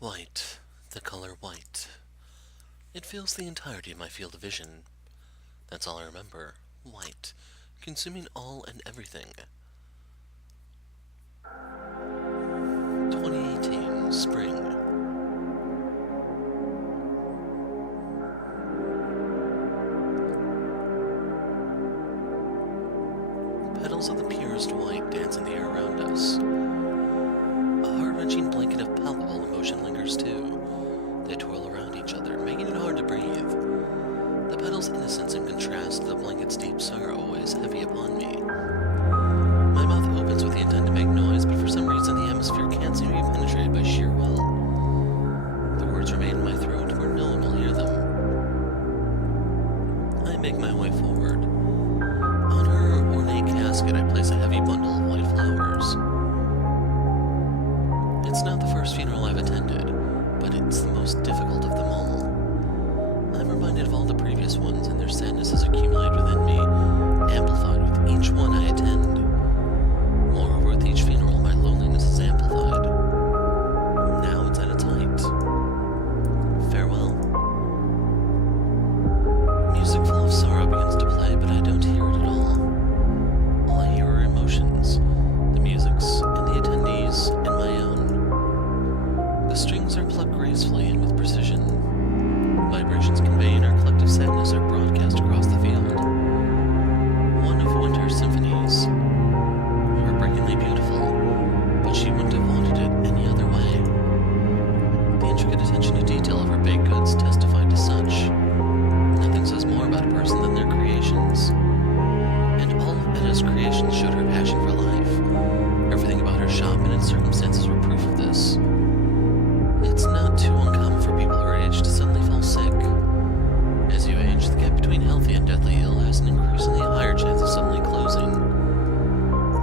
White, the color white. It fills the entirety of my field of vision. That's all I remember. White, consuming all and everything. 2018, spring. Petals of the purest white dance in the air around us. A heart-wrenching blanket of palpable emotion lingers too. They twirl around each other, making it hard to breathe. The petal's innocence in contrast to the blanket's deep sorrow weighs heavy upon me. My mouth opens with the intent to make noise, but for some reason the atmosphere can't seem to be penetrated by sheer will. The words remain in my throat where no one will hear them. I make my way forward. On her ornate casket I place a heavy bundle of white flowers. It's not the first funeral I've attended, but it's the most difficult of them all. I'm reminded of all the previous ones, and their sadness has accumulated within me, amplified with each one I attend. Moreover, with each funeral, my loneliness is amplified. Now it's at its height. Farewell. Music full of sorrow begins to play, but I don't hear it at all. All I hear are emotions, the music's, and the attendees, and my own. The strings are plucked gracefully and with precision. Vibrations conveying our collective sadness are broadcast across the field. One of Winter's symphonies. Heartbreakingly beautiful, but she wouldn't have wanted it any other way. The intricate attention to detail of her baked goods testified to such. Nothing says more about a person than their creations. And all of Edda's creations showed her passion for life. Everything about her shop and its circumstances were proof of this. It's not too uncommon for people her age to suddenly fall sick. As you age, the gap between healthy and deathly ill has an increasingly higher chance of suddenly closing.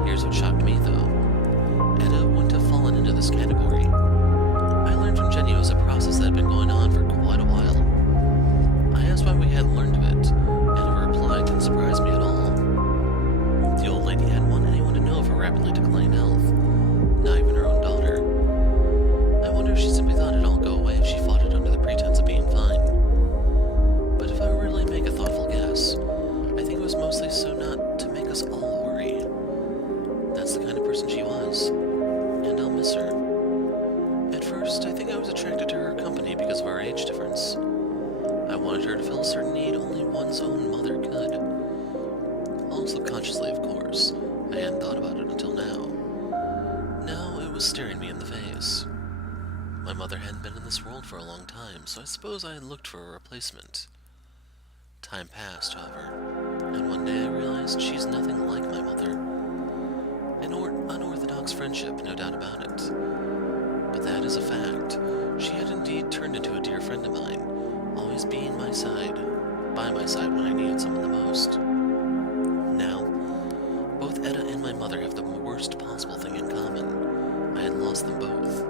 Here's what shocked me, though. Edda wouldn't have fallen into this category. I learned from Jenny it was a process that had been going on for quite a while. I asked why we hadn't learned of it, and her reply didn't surprise me at all. The old lady hadn't wanted anyone to know of her rapidly declining health, not even her own daughter. I wonder if she simply thought it'd all go away if she fought it under the pretense of being fine. But if I really make a thoughtful guess, I think it was mostly so not to make us all worry. That's the kind of person she was, and I'll miss her. At first, I think I was attracted to her company because of our age difference. I wanted her to fill a certain need only one's own mother could. All subconsciously, of course. I hadn't thought about it until now. Now it was staring me in the face. My mother hadn't been in this world for a long time, so I suppose I had looked for a replacement. Time passed, however, and one day I realized she's nothing like my mother. An unorthodox friendship, no doubt about it. But that is a fact. She had indeed turned into a dear friend of mine, always being by my side when I needed someone the most. Now, both Edda and my mother have the worst possible thing in common. I had lost them both.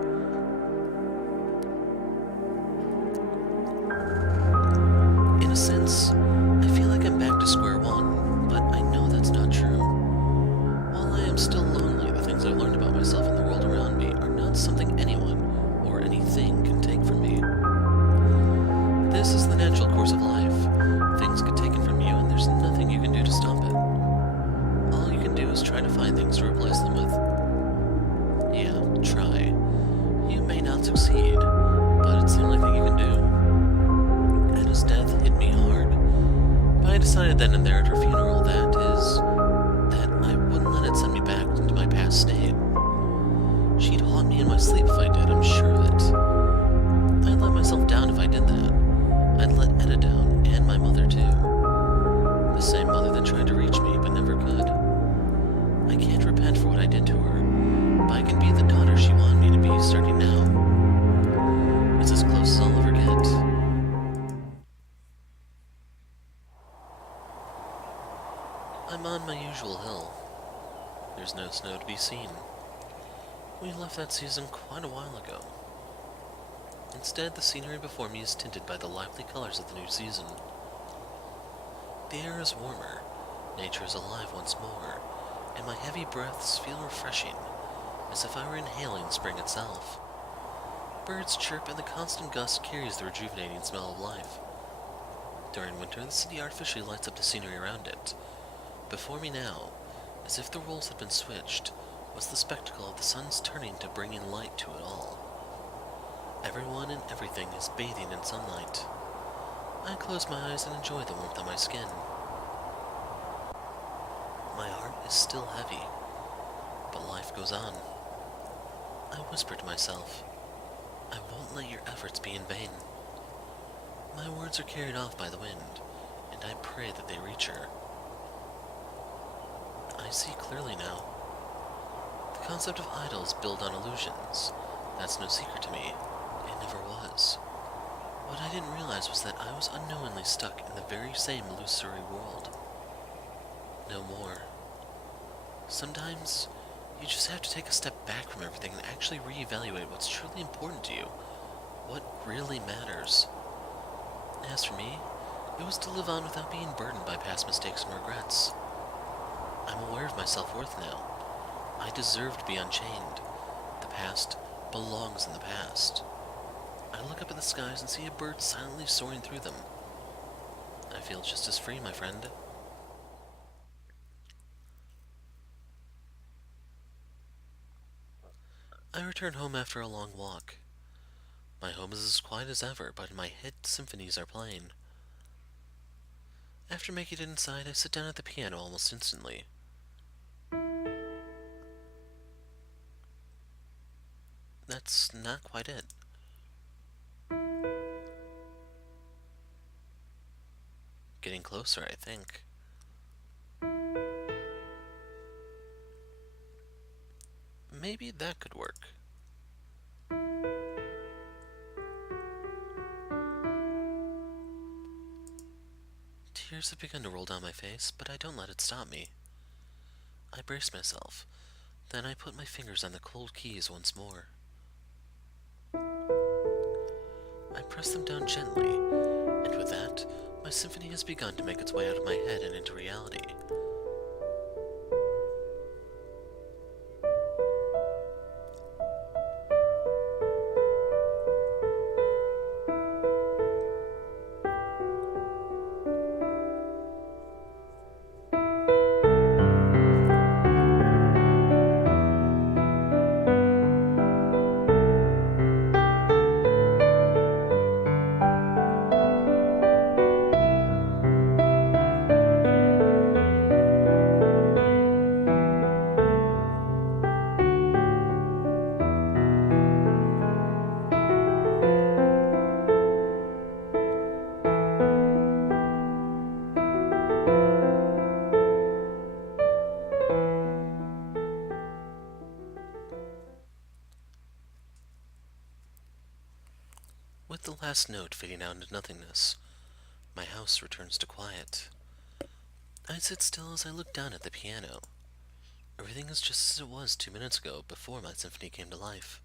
In a sense, I feel like I'm back to square one, but I know that's not true. While I am still lonely, the things I've learned about myself and the world around me are not something anyone or anything can take from me. This is the natural course of life. Things get taken from you, and there's nothing you can do to stop it. All you can do is try to find things to replace them with. Yeah, try. You may not succeed, but it's the only thing you can do. Edda's death hit me hard, but I decided then and there at her funeral that I wouldn't let it send me back into my past state. She'd haunt me in my sleep if I did, I'm sure of it. I'd let myself down if I did that. I'd let Edda down, and my mother too. The same mother that tried to reach me, but never could. I can't repent for what I did to her, but I can be the daughter she wanted me to be starting now. It's as close as I'll ever get. I'm on my usual hill. There's no snow to be seen. We left that season quite a while ago. Instead, the scenery before me is tinted by the lively colors of the new season. The air is warmer, nature is alive once more, and my heavy breaths feel refreshing, as if I were inhaling spring itself. Birds chirp and the constant gust carries the rejuvenating smell of life. During winter, the city artificially lights up the scenery around it. Before me now, as if the roles had been switched, was the spectacle of the sun's turning to bring in light to it all. Everyone and everything is bathing in sunlight. I close my eyes and enjoy the warmth on my skin. My heart is still heavy, but life goes on. I whisper to myself, I won't let your efforts be in vain. My words are carried off by the wind, and I pray that they reach her. I see clearly now. The concept of idols build on illusions. That's no secret to me. It never was. What I didn't realize was that I was unknowingly stuck in the very same illusory world. No more. Sometimes, you just have to take a step back from everything and actually reevaluate what's truly important to you. What really matters. As for me, it was to live on without being burdened by past mistakes and regrets. I'm aware of my self-worth now. I deserve to be unchained. The past belongs in the past. I look up at the skies and see a bird silently soaring through them. I feel just as free, my friend. I return home after a long walk. My home is as quiet as ever, but in my head symphonies are playing. After making it inside, I sit down at the piano almost instantly. That's not quite it. Getting closer, I think. Maybe that could work. Tears have begun to roll down my face, but I don't let it stop me. I brace myself, then I put my fingers on the cold keys once more. I press them down gently, and with that, my symphony has begun to make its way out of my head and into reality. With the last note fading out into nothingness, my house returns to quiet. I sit still as I look down at the piano. Everything is just as it was 2 minutes ago, before my symphony came to life.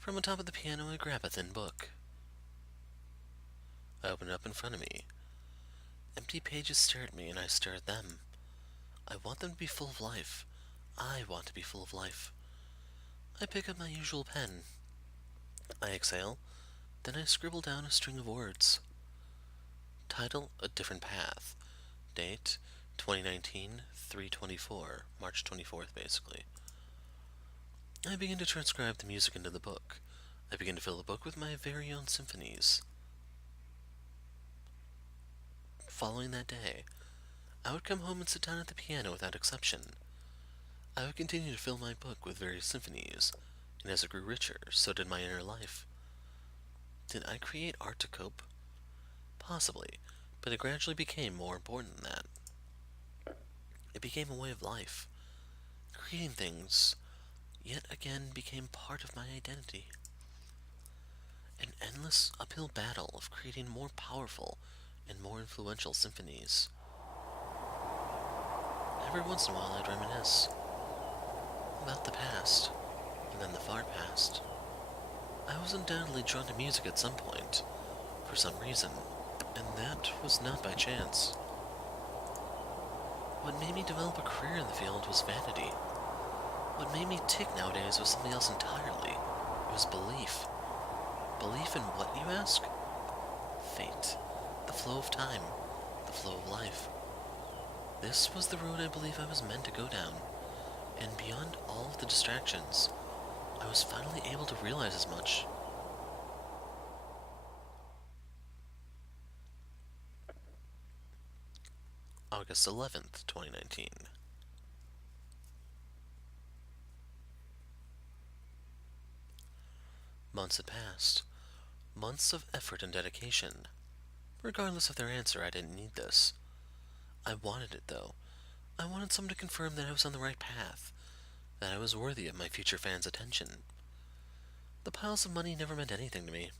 From on top of the piano, I grab a thin book. I open it up in front of me. Empty pages stare at me, and I stare at them. I want them to be full of life. I want to be full of life. I pick up my usual pen. I exhale, then I scribble down a string of words. Title, A Different Path. Date, 2019, 3/24, March 24th, basically. I begin to transcribe the music into the book. I begin to fill the book with my very own symphonies. Following that day, I would come home and sit down at the piano without exception. I would continue to fill my book with various symphonies, and as it grew richer, so did my inner life. Did I create art to cope? Possibly, but it gradually became more important than that. It became a way of life. Creating things, yet again, became part of my identity. An endless uphill battle of creating more powerful and more influential symphonies. Every once in a while I'd reminisce about the past, and then the far past. I was undoubtedly drawn to music at some point, for some reason, and that was not by chance. What made me develop a career in the field was vanity. What made me tick nowadays was something else entirely. It was belief. Belief in what, you ask? Fate. The flow of time. The flow of life. This was the road I believe I was meant to go down, and beyond all of the distractions, I was finally able to realize as much. August 11th, 2019. Months had passed. Months of effort and dedication. Regardless of their answer, I didn't need this. I wanted it, though. I wanted someone to confirm that I was on the right path, that I was worthy of my future fans' attention. The piles of money never meant anything to me.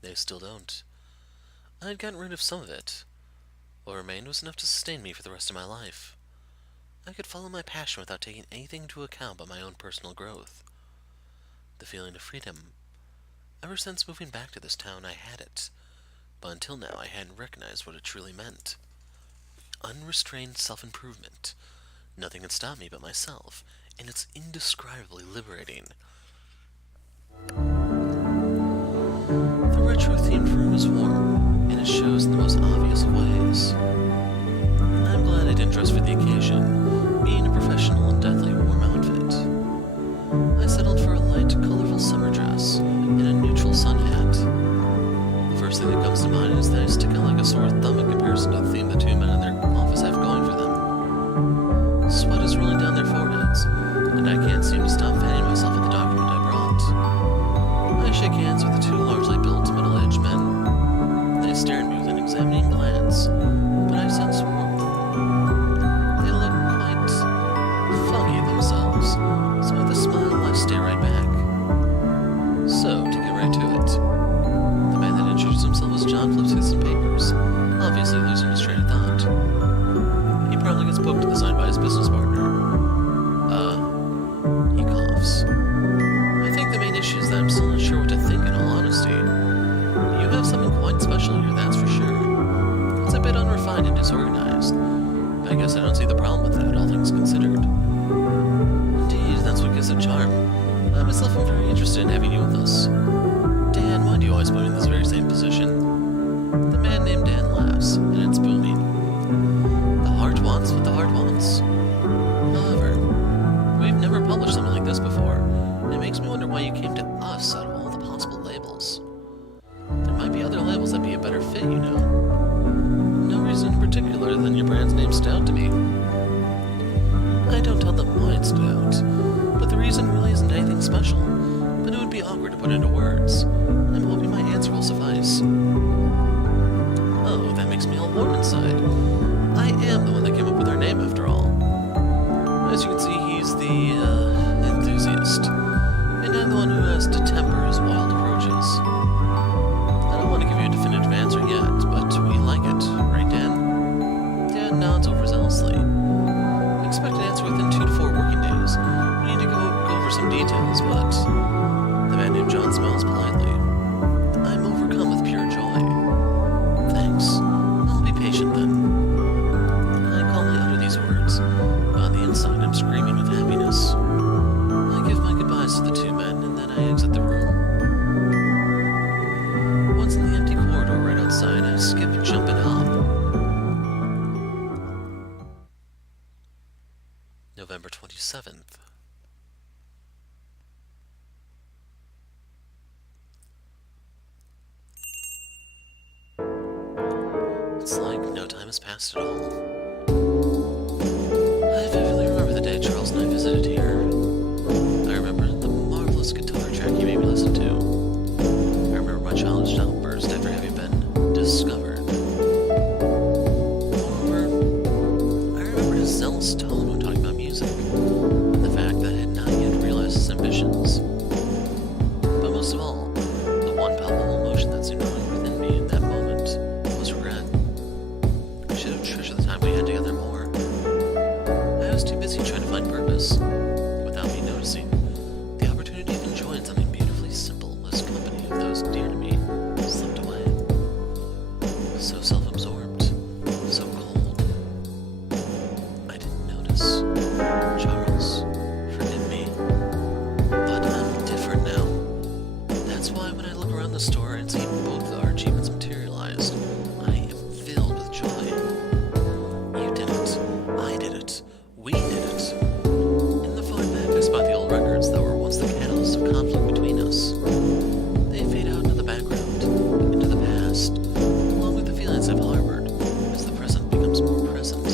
They still don't. I had gotten rid of some of it. What remained was enough to sustain me for the rest of my life. I could follow my passion without taking anything into account but my own personal growth. The feeling of freedom. Ever since moving back to this town, I had it, but until now I hadn't recognized what it truly meant. Unrestrained self-improvement. Nothing can stop me but myself, and it's indescribably liberating. The retro-themed room is warm, and it shows in the most obvious of ways. I'm glad I didn't dress for the occasion, being a professional and deathly warm outfit. I settled for a light, colorful summer dress and a neutral sun hat. The first thing that comes to mind is that I stick out like a sore thumb in comparison to the theme the two men in their office have going for them. Sweat is rolling down their foreheads, and I can't seem to stop fanning myself with the document I brought. I shake hands with the two largely built middle-aged men. They stare at me with an examining glance, but I sense warmth. They look quite foggy themselves, so with a smile I stare right back. So, to get right to it, the man that introduced himself as John flips through some papers, obviously losing his train of thought. He probably gets poked to the side by his business partner. He coughs. I think the main issue is that I'm still not sure what to think, in all honesty. You have something quite special here, that's for sure. It's a bit unrefined and disorganized, but I guess I don't see the problem with that, all things considered. Indeed, that's what gives it charm. I myself am very interested in having you with us. Dan, why do you always put me in this very same position? The man named Dan laughs, and it's booming. The heart wants what the heart wants. However, we've never published something like this before, and it makes me wonder why you came to us out of all the possible labels. There might be other labels that'd be a better fit, you know. No reason in particular than your brand's name stood out to me. I don't tell them why it stood out, but the reason really isn't anything special, but it would be awkward to put into words. I'm hoping my answer will suffice. Oh, that makes me all warm inside. I am the one that came up with our name, after all. As you can see, he's the, enthusiast, and I'm the one who has to temper his wild approaches. I don't want to give you a definitive answer yet, but we like it, right, Dan? Dan nods overzealously. Expect an answer within 2 to 4 working days. We need to go over some details, but the man named John smiles politely. I'm overcome with pure joy. Thanks. I'll be patient then. I calmly utter these words, but on the inside I'm screaming with happiness. I give my goodbyes to the two men, and then I exit the room. Once in the empty corridor right outside, I skip, jump, and hop. November 27th. It's like no time has passed at all. I vividly remember the day Charles and I visited here. I remember the marvelous guitar track you made me listen to. I remember my childish outburst after having been discovered. Moreover, I remember his zealous tone when talking about music, and the fact that I had not yet realized his ambitions. But most of all, the one palpable emotion that seemed to linger within me in that moment was regret. I should have treasured the time we had together more. I was too busy trying to find purpose, without me noticing. The opportunity of enjoying something beautifully simple as company of those dear to me slipped away. So self-absorbed, so cold. I didn't notice. Charles, forgive me. But I'm different now. the store and see both our achievements materialized, I am filled with joy. You did it. I did it. We did it. In the phone back, I spot the old records that were once the catalyst of conflict between us. They fade out into the background, into the past, along with the feelings I've harbored as the present becomes more present.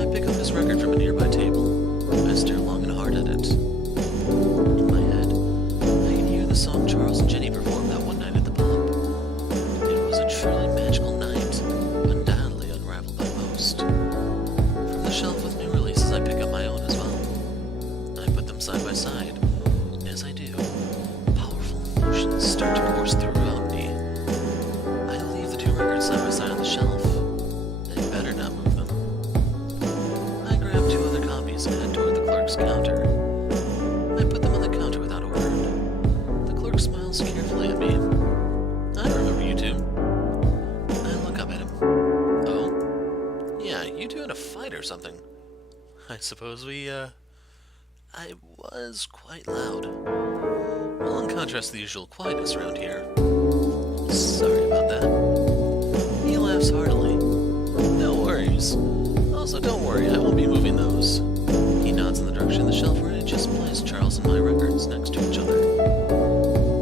I pick up this record from a nearby table. I stare long and hard at it. In my head, I can hear the song Charles and Jenny performed that one night at the pub. It was a truly magical night, undoubtedly unrivaled by most. From the shelf with new releases, I pick up my own as well. I put them side by side. As I do, powerful emotions start to course throughout me. I leave the two records side by side on the shelf. They better not move them. I grab two other copies and head toward the clerk's counter. I put them on the counter without a word. The clerk smiles carefully at me. I remember you two. I look up at him. Oh? Yeah, you two had a fight or something. I suppose I was quite loud. Well, in contrast to the usual quietness around here. Sorry about that. He laughs heartily. No worries. Also, don't worry, I won't be moving those. He nods in the direction of the shelf where I just placed Charles and my records next to each other.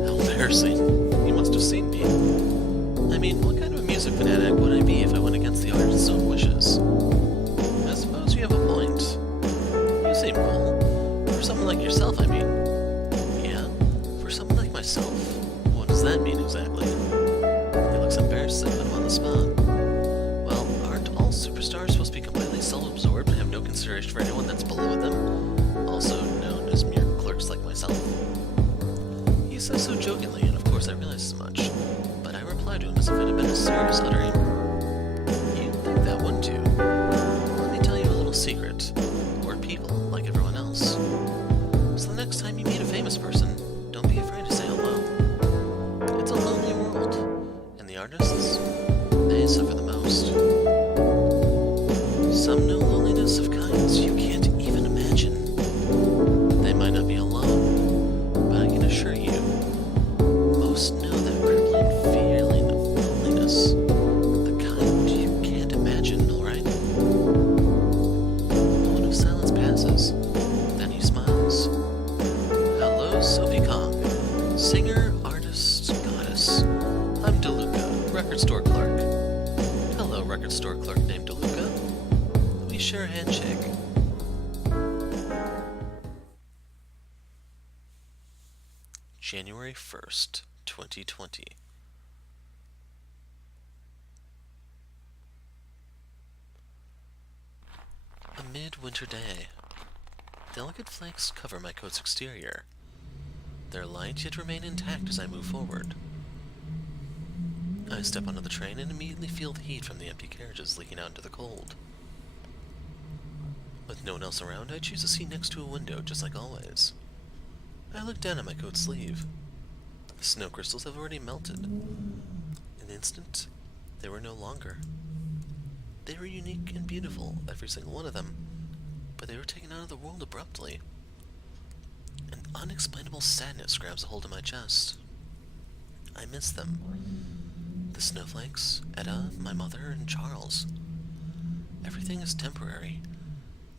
How embarrassing. He must have seen me. I mean, what kind of a music fanatic would I be if I went against the artist's own wishes? I suppose you have a point. You seem cool. For someone like yourself, I mean. Yeah, for someone like myself. What does that mean exactly? He looks embarrassed as I put him on the spot. Well, aren't all superstars supposed to be completely self-absorbed and have no consideration for anyone that's below them? Also known as mere clerks like myself. He says so jokingly, and of course I realize as much. But I reply to him as if it had been a serious uttering. You'd think that, wouldn't you? Let me tell you a little secret. We're people, like everyone else. So the next time you meet a famous person, don't be afraid to say hello. It's a lonely world, and the artists, they suffer the most. Some know loneliness of kinds you can't even imagine. They might not be alone, but I can assure you, most know that crippling feeling of loneliness, the kind you can't imagine, alright? A moment of silence passes, then he smiles. Hello, Sophie Kong, singer, artist, goddess. I'm DeLuca, record store clerk. Hello, record store clerk named DeLuca. We share a handshake. January 1st, 2020. A midwinter day. Delicate flakes cover my coat's exterior. Their light yet remain intact as I move forward. I step onto the train and immediately feel the heat from the empty carriages leaking out into the cold. With no one else around, I choose a seat next to a window, just like always. I look down at my coat sleeve. The snow crystals have already melted. In an instant, they were no longer. They were unique and beautiful, every single one of them, but they were taken out of the world abruptly. An unexplainable sadness grabs a hold of my chest. I miss them. The snowflakes, Etta, my mother, and Charles. Everything is temporary.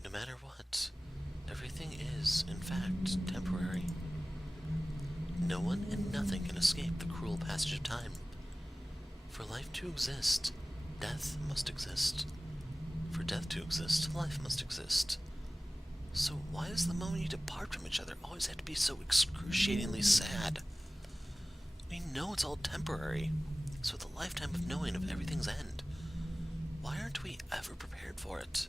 No matter what, everything is, in fact, temporary. No one and nothing can escape the cruel passage of time. For life to exist, death must exist. For death to exist, life must exist. So why does the moment you depart from each other always have to be so excruciatingly sad? We know it's all temporary, so with a lifetime of knowing of everything's end, why aren't we ever prepared for it?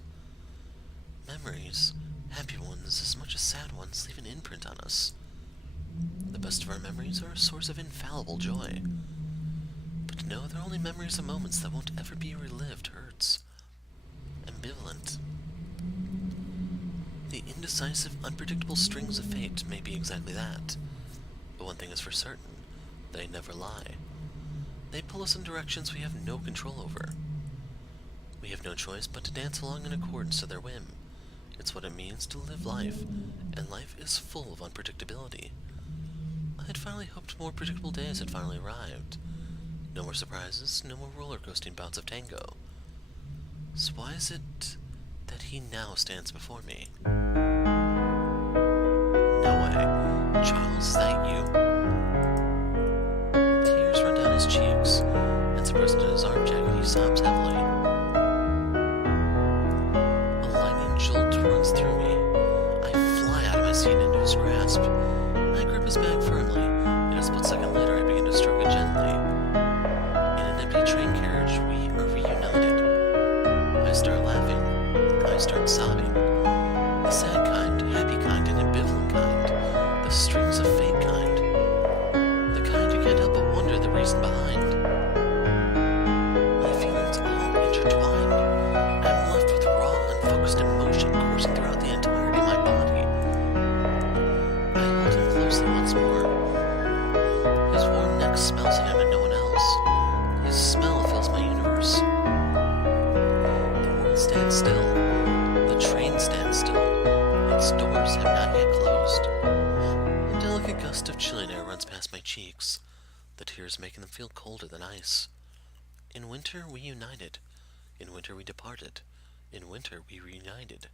Memories, happy ones as much as sad ones, leave an imprint on us. The best of our memories are a source of infallible joy. But to know they're only memories of moments that won't ever be relived hurts. Ambivalent. The indecisive, unpredictable strings of fate may be exactly that. But one thing is for certain, they never lie. They pull us in directions we have no control over. We have no choice but to dance along in accordance to their whim. It's what it means to live life, and life is full of unpredictability. I had finally hoped more predictable days had finally arrived. No more surprises, no more roller coasting bouts of tango. So why is it that he now stands before me? No way. Charles, is that you? Tears run down his cheeks, and suppressed in his arm jacket, he sobs heavily. A lightning jolt runs through me. I fly out of my seat into his grasp. I grip his bag firmly, and a split second later I begin to stroke it gently. In an empty train carriage, we are reunited. I start laughing. I start sobbing. The sad kind, happy kind, and ambivalent kind. The strings of fate kind. The kind you can't help but wonder the reason behind. My feelings all intertwined. I'm left with raw, unfocused emotion coursing throughout the entirety of my body. I hold him closely once more. His warm neck smells at him and no one else. His smell fills my universe. The world stands still. The train stands still. Its doors have not yet closed. A delicate gust of chilling air runs past my cheeks, the tears making them feel colder than ice. In winter we united. In winter we departed. In winter we reunited.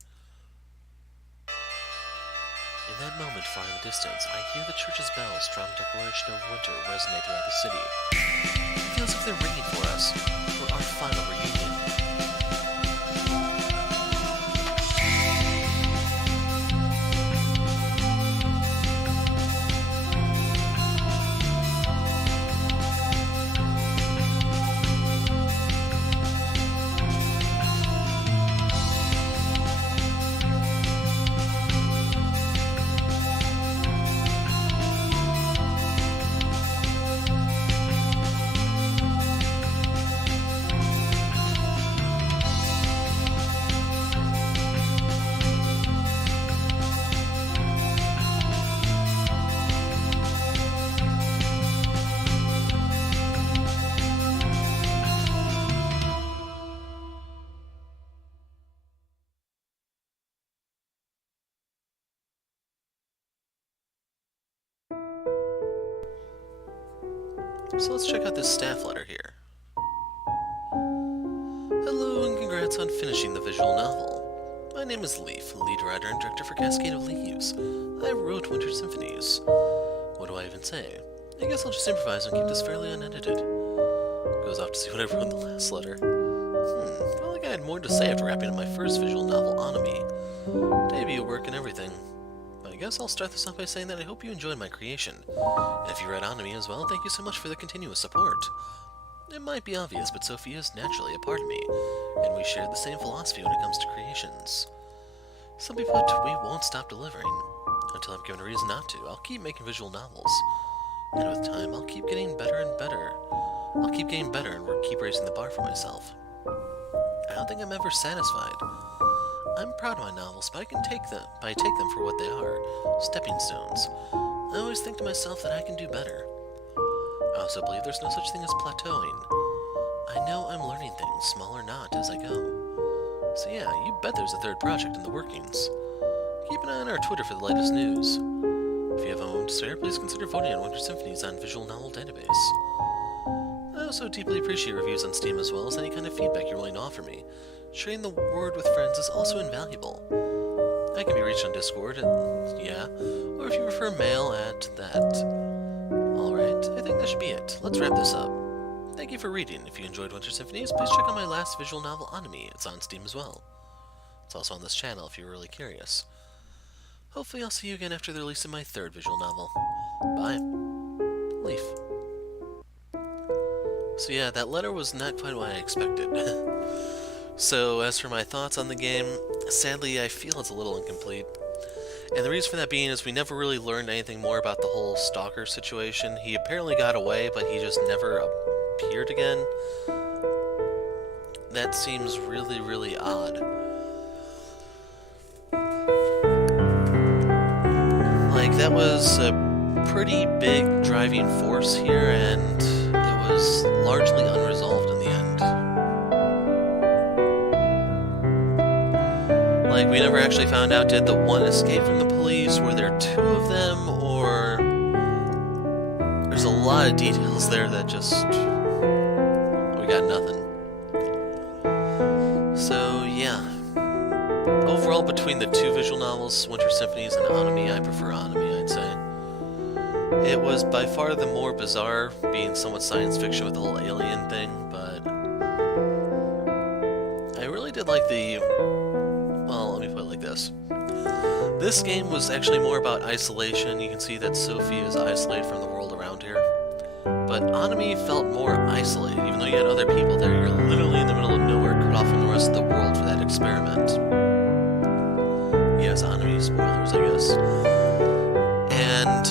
In that moment, far in the distance, I hear the church's bells, strong declaration of winter, resonate throughout the city. It feels as if they're ringing for us, for our final reunion. So let's check out this staff letter here. Hello and congrats on finishing the visual novel. My name is Leaf, lead writer and director for Cascade of Leaves. I wrote Winter Symphonies. What do I even say? I guess I'll just improvise and keep this fairly unedited. Goes off to see what I wrote in the last letter. Felt like I had more to say after wrapping up my first visual novel, Anomie. Debut work and everything. I guess I'll start this off by saying that I hope you enjoyed my creation. And if you read Anomie as well, thank you so much for the continuous support. It might be obvious, but Sophie is naturally a part of me, and we share the same philosophy when it comes to creations. Simply put, we won't stop delivering. Until I'm given a reason not to, I'll keep making visual novels. And with time, I'll keep getting better and better. I'll keep getting better and keep raising the bar for myself. I don't think I'm ever satisfied. I'm proud of my novels, but I take them for what they are, stepping stones. I always think to myself that I can do better. I also believe there's no such thing as plateauing. I know I'm learning things, small or not, as I go. So yeah, you bet there's a third project in the workings. Keep an eye on our Twitter for the latest news. If you have a moment to spare, please consider voting on Winter Symphonies on Visual Novel Database. I also deeply appreciate reviews on Steam as well as any kind of feedback you're willing to offer me. Sharing the word with friends is also invaluable. I can be reached on Discord, or if you prefer mail at that. Alright, I think that should be it. Let's wrap this up. Thank you for reading. If you enjoyed Winter Symphonies, please check out my last visual novel, Anomie. It's on Steam as well. It's also on this channel if you're really curious. Hopefully I'll see you again after the release of my third visual novel. Bye. Leaf. So yeah, that letter was not quite what I expected. So, as for my thoughts on the game, sadly I feel it's a little incomplete. And the reason for that being is we never really learned anything more about the whole stalker situation. He apparently got away, but he just never appeared again. That seems really, really odd. Like, that was a pretty big driving force here, and it was largely unresolved in the end. Like, we never actually found out, did the one escape from the police? Were there two of them? Or There's a lot of details there that just... we got nothing. So, yeah. Overall, between the two visual novels, Winter Symphonies and Anomie, I prefer Anomie, I'd say. It was by far the more bizarre, being somewhat science fiction with the whole alien thing, but... I really did like the... well, let me put it like this. This game was actually more about isolation. You can see that Sophie is isolated from the world around her. But Anomie felt more isolated, even though you had other people there. You're literally in the middle of nowhere, cut off from the rest of the world for that experiment. Yes, Anomie spoilers, I guess. And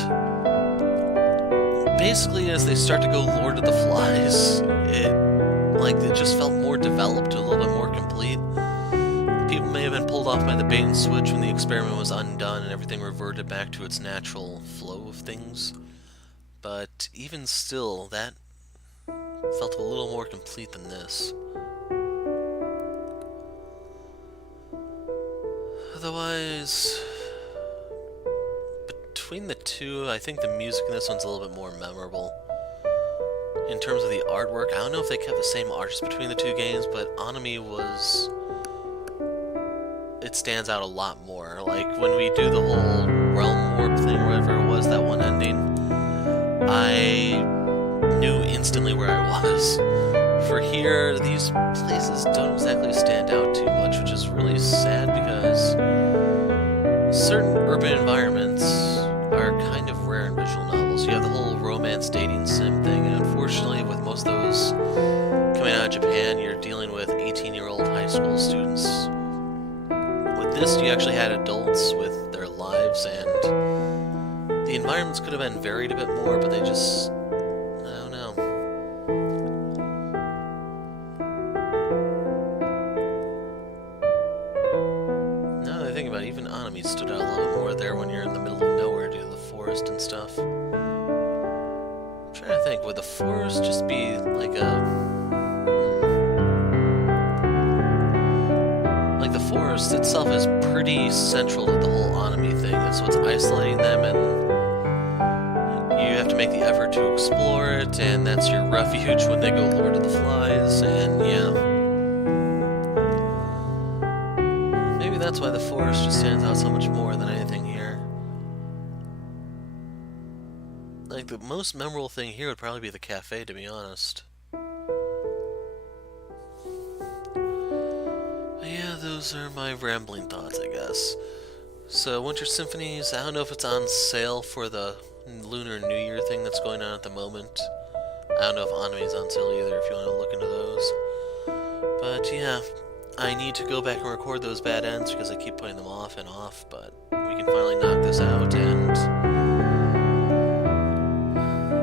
basically, as they start to go Lord of the Flies, it just felt more developed, a little bit more complete. People may have been pulled off by the bait and switch when the experiment was undone and everything reverted back to its natural flow of things. But even still, that felt a little more complete than this. Otherwise, between the two, I think the music in this one's a little bit more memorable. In terms of the artwork, I don't know if they kept the same artist between the two games, but Anomie was... it stands out a lot more. Like, when we do the whole realm warp thing, or whatever it was, that one ending, I knew instantly where I was. For here, these places don't exactly stand out too much, which is really sad because certain urban environments are kind of rare in visual novels. You have the whole romance dating sim thing, and unfortunately with most of those coming out of Japan, you're dealing with 18-year-old high school students. With this, you actually had adults with their lives, and the environments could have been varied a bit more, but they just... I don't know. Now that I think about it, even Anomie stood out a little bit more there when you're in the middle of nowhere due to the forest and stuff. I'm trying to think, would the forest just be like a... like the forest itself is pretty central to the whole Anomie thing. That's what's isolating them, and you have to make the effort to explore it, and that's your refuge when they go Lord of the Flies, and yeah. Maybe that's why the forest just stands out so much more than anything here. Like, the most memorable thing here would probably be the cafe, to be honest. Those are my rambling thoughts, I guess. So, Winter Symphonies, I don't know if it's on sale for the Lunar New Year thing that's going on at the moment. I don't know if Anomie's on sale either, if you want to look into those. But yeah, I need to go back and record those bad ends because I keep putting them off and off, but we can finally knock this out and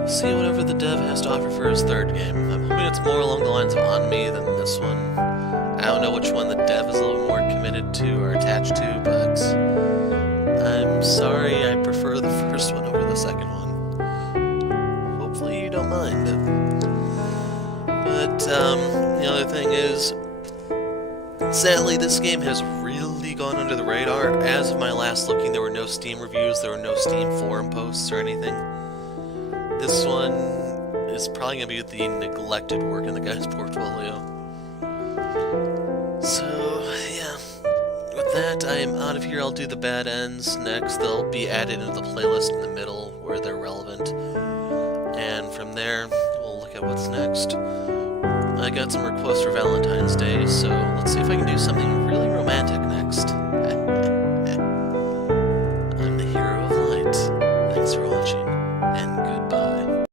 see whatever the dev has to offer for his third game. I'm hoping it's more along the lines of Anomie than this one. I don't know which one the dev is a little more committed to or attached to, but I'm sorry, I prefer the first one over the second one. Hopefully you don't mind. But the other thing is, sadly this game has really gone under the radar. As of my last looking, there were no Steam reviews, there were no Steam forum posts or anything. This one is probably going to be the neglected work in the guy's portfolio. So, yeah, with that, I am out of here. I'll do the bad ends next. They'll be added into the playlist in the middle where they're relevant. And from there, we'll look at what's next. I got some requests for Valentine's Day, so let's see if I can do something really